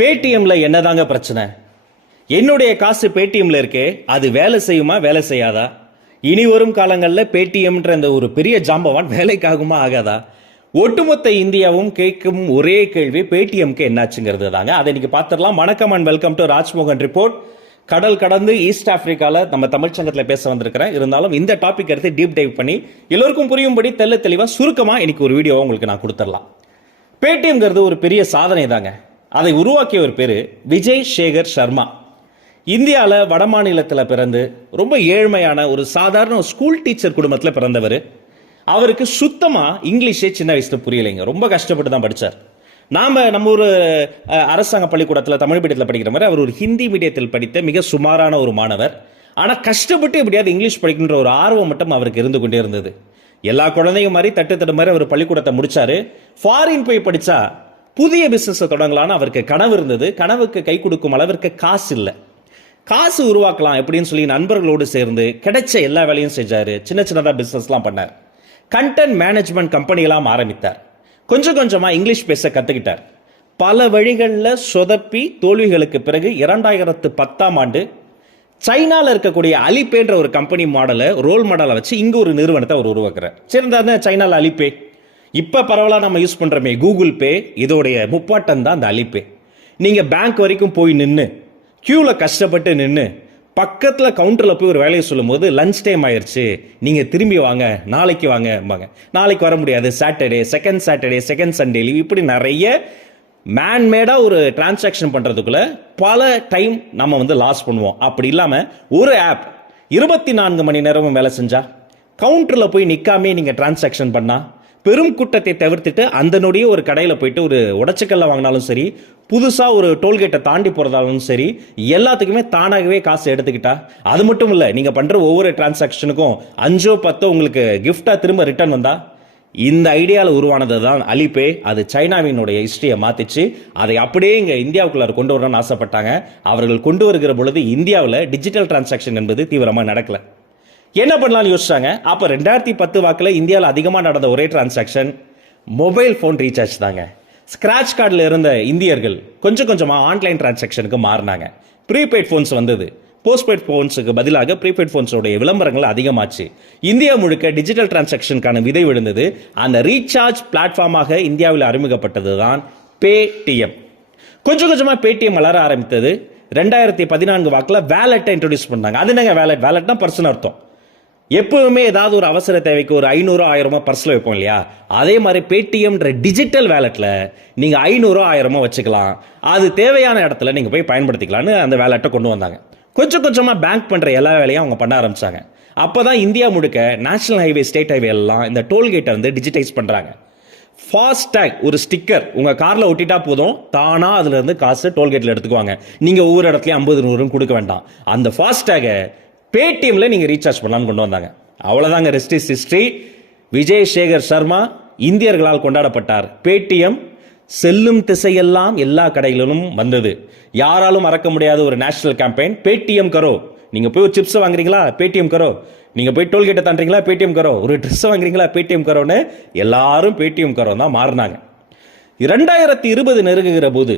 பேடிஎம்ல என்னதாங்க பிரச்சனை? என்னுடைய காசு பேடிஎம்ல இருக்கே அது வேலை செய்யுமா வேலை செய்யாதா? இனி வரும் காலங்களில் பேடிஎம்ன்ற அந்த ஒரு பெரிய ஜாம்பவான் வேலைக்காகுமா ஆகாதா? ஒட்டுமொத்த இந்தியாவும் கேட்கும் ஒரே கேள்வி பேடிஎம்க்கு என்னாச்சுங்கிறது தாங்க அதை இன்னைக்கு பார்த்துடலாம். வணக்கம் and welcome to Rajmohan report கடல் கடந்து ஈஸ்ட் ஆப்பிரிக்காவில் நம்ம தமிழ் சங்கத்தில் பேச வந்திருக்கிறேன். இருந்தாலும் இந்த டாபிக் எடுத்து டீப் டைவ் பண்ணி எல்லோருக்கும் புரியும்படி தெல்ல தெளிவாக சுருக்கமாக இன்னைக்கு ஒரு வீடியோவை உங்களுக்கு நான் கொடுத்துடலாம். பேடிஎம்ங்கிறது ஒரு பெரிய சாதனை தாங்க அதை உருவாக்கிய ஒரு விஜய் சேகர் சர்மா. இந்தியாவில் வட மாநிலத்தில் பிறந்து ரொம்ப ஏழ்மையான ஒரு சாதாரண ஸ்கூல் டீச்சர் குடும்பத்தில் பிறந்தவர். அவருக்கு சுத்தமாக இங்கிலீஷே சின்ன வயசில் புரியலைங்க. ரொம்ப கஷ்டப்பட்டு தான் படித்தார் நாம் நம்ம ஒரு அரசாங்க பள்ளிக்கூடத்தில் தமிழ் மீடியத்தில் படிக்கிற மாதிரி அவர் ஒரு ஹிந்தி மீடியத்தில் படித்த மிக சுமாரான ஒரு மாணவர். ஆனால் கஷ்டப்பட்டு எப்படியாவது இங்கிலீஷ் படிக்கின்ற ஒரு ஆர்வம் மட்டும் அவருக்கு இருந்து கொண்டே இருந்தது. எல்லா குழந்தைங்க மாதிரி தட்டு தட்டு மாதிரி அவர் பள்ளிக்கூடத்தை முடித்தார் ஃபாரின் போய் படித்தா புதிய பிஸ்னஸை தொடங்கலான்னு அவருக்கு கனவு இருந்தது. கனவுக்கு கை கொடுக்கும் அளவிற்கு காசு இல்லை. காசு உருவாக்கலாம் எப்படின்னு சொல்லி நண்பர்களோடு சேர்ந்து கிடைச்ச எல்லா வேலையும் செஞ்சார். சின்ன சின்னதாக பிஸ்னஸ்லாம் பண்ணார். கண்டென்ட் மேனேஜ்மெண்ட் கம்பெனிகளாம் ஆரம்பித்தார். கொஞ்சம் கொஞ்சமாக இங்கிலீஷ் பேச கற்றுக்கிட்டார் பல வழிகளில் சொதப்பி தோல்விகளுக்கு பிறகு இரண்டாயிரத்து பத்தாம் ஆண்டு சைனாவில் இருக்கக்கூடிய அலிபேன்ற ஒரு கம்பெனி மாடலை ரோல் மாடலை வச்சு இங்கே ஒரு நிறுவனத்தை அவர் உருவாக்குறார். சரி இந்த சைனாவில் அலிபே இப்போ பரவலாக நம்ம யூஸ் பண்ணுறமே கூகுள் பே இதோடைய முப்பாட்டம் தான் அந்த அலிபே நீங்கள் பேங்க் வரைக்கும் போய் நின்று க்யூவில் கஷ்டப்பட்டு நின்று பக்கத்தில் கவுண்டரில் போய் ஒரு வேலையை சொல்லும்போது லஞ்ச் டைம் ஆயிடுச்சு நீங்கள் திரும்பி வாங்க நாளைக்கு வாங்க நாளைக்கு வர முடியாது Saturday second Saturday second Sunday leave இப்படி நிறைய மேன்மேடாக ஒரு டிரான்சாக்ஷன் பண்ணுறதுக்குள்ளே பல டைம் நம்ம வந்து லாஸ் பண்ணுவோம். அப்படி இல்லாமல் ஒரு ஆப் இருபத்தி நான்கு மணி நேரமும் வேலை செஞ்சால் கவுண்டரில் போய் நிற்காமே நீங்கள் டிரான்சாக்ஷன் பண்ணால் பெரும் கூட்டத்தை தவிர்த்துட்டு அந்த நொடியே ஒரு கடையில் போயிட்டு ஒரு உடச்சக்கல்ல வாங்கினாலும் சரி புதுசாக ஒரு டோல்கேட்டை தாண்டி போகிறதாலும் சரி எல்லாத்துக்குமே தானாகவே காசு எடுத்துக்கிட்டா? அது மட்டும் இல்லை நீங்கள் பண்ணுற ஒவ்வொரு டிரான்சாக்ஷனுக்கும் அஞ்சோ பத்தோ உங்களுக்கு கிஃப்டாக திரும்ப ரிட்டர்ன் வந்தா? இந்த ஐடியாவில் உருவானது தான் அலிபே அது சைனாவினுடைய ஹிஸ்ட்ரியை மாற்றிச்சு அதை அப்படியே இங்கே இந்தியாவுக்குள்ளார் கொண்டு வரணும்னு ஆசைப்பட்டாங்க. அவர்கள் கொண்டு வருகிற பொழுது இந்தியாவில் டிஜிட்டல் டிரான்சாக்ஷன் என்பது தீவிரமாக நடக்கலை. என்ன பண்ணலாம்னு யோசிச்சாங்க? அப்போ ரெண்டாயிரத்தி பத்து வாக்கில் இந்தியாவில் அதிகமாக நடந்த ஒரே டிரான்சாக்ஷன் மொபைல் ஃபோன் ரீசார்ஜ் தாங்க. ஸ்க்ராட்ச் கார்டில் இருந்த இந்தியர்கள் கொஞ்சம் கொஞ்சமாக ஆன்லைன் டிரான்சாக்ஷனுக்கு மாறினாங்க. ப்ரீபெய்ட் ஃபோன்ஸ் வந்தது. போஸ்ட்பெய்ட் ஃபோன்ஸுக்கு பதிலாக ப்ரீபெய்ட் ஃபோன்ஸோடைய விளம்பரங்கள் அதிகமாச்சு. இந்தியா முழுக்க டிஜிட்டல் டிரான்சாக்ஷனுக்கான விதை விழுந்தது. அந்த ரீசார்ஜ் பிளாட்ஃபார்மாக இந்தியாவில் அறிமுகப்பட்டது தான் பேடிஎம் கொஞ்சம் கொஞ்சமாக பேடிஎம் வளர ஆரம்பித்தது. ரெண்டாயிரத்தி பதினான்கு வாக்கில் வேலெட்டை இன்ட்ரடியூஸ் பண்ணாங்க. அது என்னங்க வேலெட் வேலெட்னா பர்சன் அர்த்தம். எப்பவுமே ஏதாவது ஒரு அவசர தேவைக்கு ஒரு ஐநூறு ஆயிரமோ பர்ஸில் வைப்போம் இல்லையா? அதே மாதிரி பேடிஎம்ன்ற டிஜிட்டல் வேலெட்டில் நீங்கள் ஐநூறு ஆயிரமோ வச்சுக்கலாம். அது தேவையான இடத்துல நீங்கள் போய் பயன்படுத்திக்கலாம்னு அந்த வேலெட்டை கொண்டு வந்தாங்க. கொஞ்சம் கொஞ்சமாக பேங்க் பண்ணுற எல்லா வேலையும் அவங்க பண்ண ஆரம்பிச்சாங்க. அப்போ தான் இந்தியா முழுக்க நேஷனல் ஹைவே ஸ்டேட் ஹைவே எல்லாம் இந்த டோல்கேட்டை வந்து டிஜிட்டைஸ் பண்ணுறாங்க ஃபாஸ்டேக் ஒரு ஸ்டிக்கர் உங்கள் காரில் ஒட்டிட்டா போதும். தானாக அதுலேருந்து காசு டோல்கேட்டில் எடுத்துக்குவாங்க. நீங்கள் ஒவ்வொரு இடத்துலையும் ஐம்பது நூறுன்னு கொடுக்க வேண்டாம். அந்த ஃபாஸ்டேகை பேடிஎம்ல நீங்கள் ரீசார்ஜ் பண்ணலாம்னு கொண்டு வந்தாங்க. அவ்வளோதாங்க rest is history Vijay Shekhar Sharma இந்தியர்களால் கொண்டாடப்பட்டார். பேடிஎம் செல்லும் திசையெல்லாம் எல்லா கடைகளிலும் வந்தது. யாராலும் மறக்க முடியாத ஒரு நேஷனல் கேம்பெயின் பேடிஎம் கரோ நீங்க போய் ஒரு சிப்ஸ் வாங்குறீங்களா? பேடிஎம் கரோ நீங்க போய் டோல்கேட்டை தாண்டுறீங்களா? பேடிஎம் கரோ ஒரு ட்ரெஸ் வாங்குறீங்களா? பேடிஎம் கரோன்னு எல்லாரும் பேடிஎம் கரோ தான் மாறினாங்க. இரண்டாயிரத்தி இருபது நெருங்குகிற போது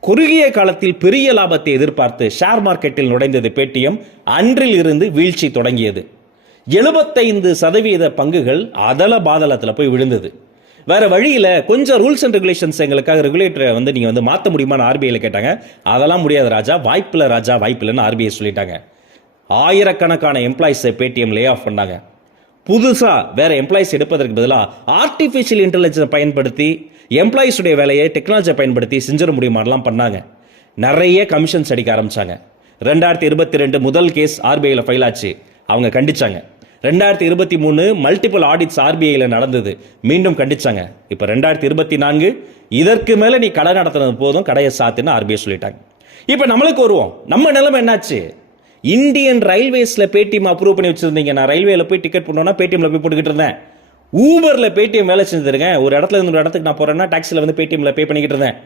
குறுகிய காலத்தில் பெரிய லாபத்தை எதிர்பார்த்து ஷேர் மார்க்கெட்டில் நுழைந்தது பேடிஎம் அன்றில் இருந்து வீழ்ச்சி தொடங்கியது. எழுபத்தைந்து சதவீத பங்குகள் அதல பாதளத்தில் போய் விழுந்தது. வேற வழியில் கொஞ்சம் ரூல்ஸ் அண்ட் ரெகுலேஷன்ஸ் எங்களுக்காக ரெகுலேட்டரை வந்து நீங்கள் வந்து மாற்ற முடியுமான்னு ஆர்பிஐல கேட்டாங்க. அதெல்லாம் முடியாது ராஜா. வாய்ப்பில் ராஜா வாய்ப்பில்லைன்னு ஆர்பிஐ சொல்லிட்டாங்க. ஆயிரக்கணக்கான எம்ப்ளாயிஸை பேடிஎம் லே ஆஃப் பண்ணாங்க. புதுசாக வேற எம்ப்ளாயிஸ் எடுப்பதற்கு பதிலாக ஆர்டிஃபிஷியல் இன்டெலிஜென்ஸை பயன்படுத்தி எம்ப்ளாயீஸுடைய வேலையை டெக்னாலஜியை பயன்படுத்தி செஞ்சிட முடியுமாலாம் பண்ணாங்க. நிறைய கமிஷன்ஸ் அடிக்க ஆரம்பிச்சாங்க. ரெண்டாயிரத்தி இருபத்தி ரெண்டு முதல் கேஸ் ஆர்பிஐயில் ஃபைல் ஆச்சு. அவங்க கண்டிச்சாங்க. ரெண்டாயிரத்தி இருபத்தி மூணு மல்டிபிள் ஆடிட்ஸ் ஆர்பிஐயில் நடந்தது. மீண்டும் கண்டிச்சாங்க. இப்போ ரெண்டாயிரத்தி இருபத்தி நான்கு இதற்கு மேலே நீ கடை நடத்துனது போதும் கடையை சாத்துன்னு ஆர்பிஐ சொல்லிட்டாங்க. இப்போ நம்மளுக்கு வருவோம். நம்ம நிலைமை என்னாச்சு? இந்தியன் ரயில்வேஸில் பேடிஎம் அப்ரூவ் பண்ணி வச்சுருந்தீங்க. நான் ரயில்வேல போய் டிக்கெட் பண்ணோன்னா பேடிஎம்ல போய் போட்டுக்கிட்டு இருந்தேன். ஊபரில் பேடிஎம் வேலை செஞ்சுருக்கேன். ஒரு இடத்துல இருந்து ஒரு இடத்துக்கு நான் போகிறேன்னா டாக்ஸியில் வந்து பேடிஎம்ல பே பண்ணிக்கிட்டு இருந்தேன்.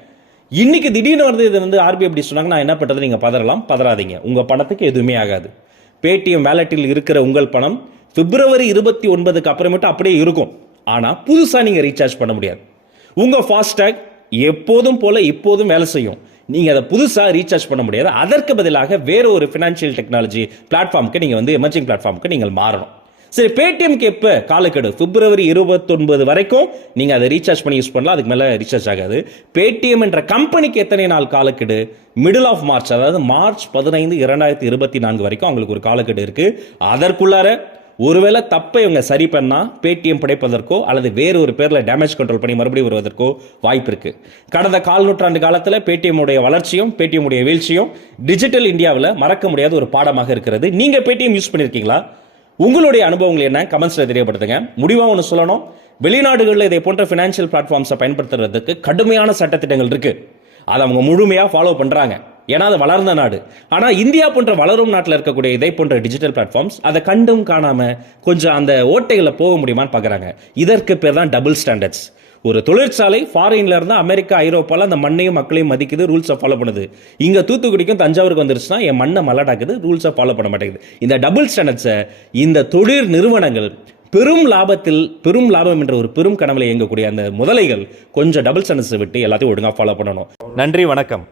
இன்றைக்கி திடீர்னு வந்து இது வந்து ஆர்பிஐ அப்படி சொன்னாங்க நான் என்ன பண்ணுறது நீங்கள் பதறலாம். பதறாதீங்க. உங்கள் பணத்துக்கு எதுவுமே ஆகாது. பேடிஎம் வேலட்டில் இருக்கிற உங்கள் பணம் பிப்ரவரி இருபத்தி ஒன்பதுக்கு அப்புறமேட்டு அப்படியே இருக்கும். ஆனால் புதுசாக நீங்கள் ரீசார்ஜ் பண்ண முடியாது. உங்கள் ஃபாஸ்டேக் எப்போதும் போல் இப்போதும் வேலை செய்யும். நீங்கள் அதை புதுசாக ரீசார்ஜ் பண்ண முடியாது. அதற்கு பதிலாக வேற ஒரு ஃபினான்ஷியல் டெக்னாலஜி பிளாட்ஃபார்முக்கு நீங்கள் வந்து எமர்ஜிங் பிளாட்ஃபார்முக்கு நீங்கள் மாறணும். சரி பேடிஎம்க்கு எப்போ? காலக்கெடு. பிப்ரவரி இருபத்தொன்பது வரைக்கும் நீங்கள் அதை ரீசார்ஜ் பண்ணி யூஸ் பண்ணலாம். அதுக்கு மேலே ரீசார்ஜ் ஆகாது. பேடிஎம் என்ற கம்பெனிக்கு எத்தனை நாள் காலக்கெடு? மிடில் ஆஃப் மார்ச் அதாவது மார்ச் பதினைந்து இரண்டாயிரத்தி இருபத்தி நான்கு வரைக்கும் அவங்களுக்கு ஒரு காலக்கெடு இருக்குது அதற்குள்ளார ஒருவேளை தப்பை இவங்க சரி பண்ணால் பேடிஎம் படைப்பதற்கோ அல்லது வேறு ஒரு பேரில் டேமேஜ் கண்ட்ரோல் பண்ணி மறுபடியும் வருவதற்கோ வாய்ப்பு இருக்குது கடந்த கால் நூற்றாண்டு காலத்தில் பேடிஎம் உடைய வளர்ச்சியும் பேடிஎம் உடைய வீழ்ச்சியும் டிஜிட்டல் இந்தியாவில் மறக்க முடியாத ஒரு பாடமாக இருக்கிறது. நீங்கள் பேடிஎம் யூஸ் பண்ணியிருக்கீங்களா உங்களுடைய அனுபவங்கள் என்ன? கமெண்ட்ஸில் தெரியப்படுத்துங்க. முடிவாக ஒன்று சொல்லணும். வெளிநாடுகளில் இதை போன்ற ஃபினான்ஷியல் பிளாட்ஃபார்ம்ஸை பயன்படுத்துறதுக்கு கடுமையான சட்டத்திட்டங்கள் இருக்கு. அதை அவங்க முழுமையாக ஃபாலோ பண்ணுறாங்க ஏன்னா அது வளர்ந்த நாடு. ஆனால் இந்தியா போன்ற வளரும் நாட்டில் இருக்கக்கூடிய இதை போன்ற டிஜிட்டல் பிளாட்ஃபார்ம்ஸ் அதை கண்டும் காணாமல் கொஞ்சம் அந்த ஓட்டைகளை போக முடியுமான்னு பார்க்குறாங்க இதற்கு பேர் தான் டபுள் ஸ்டாண்டர்ட்ஸ் ஒரு தொழிற்சாலை ஃபாரின்ல இருந்து அமெரிக்கா ஐரோப்பால அந்த மண்ணையும் மக்களையும் மதிக்குது ரூல்ஸை ஃபாலோ பண்ணுது. இங்கே தூத்துக்குடிக்கும் தஞ்சாவூருக்கு வந்துருச்சுன்னா என் மண்ணை மல்லாட்டாக்குது ரூல்ஸை ஃபாலோ பண்ண மாட்டேங்குது. இந்த டபுள் ஸ்டாண்டர்ட்ஸை இந்த தொழில் நிறுவனங்கள் பெரும் லாபத்தில் பெரும் லாபம் என்ற ஒரு பெரும் கனவுல இயங்கக்கூடிய அந்த முதலைகள் கொஞ்சம் டபுள் ஸ்டாண்டர்ட்ஸை விட்டு எல்லாத்தையும் ஒழுங்கா ஃபாலோ பண்ணணும். நன்றி வணக்கம்.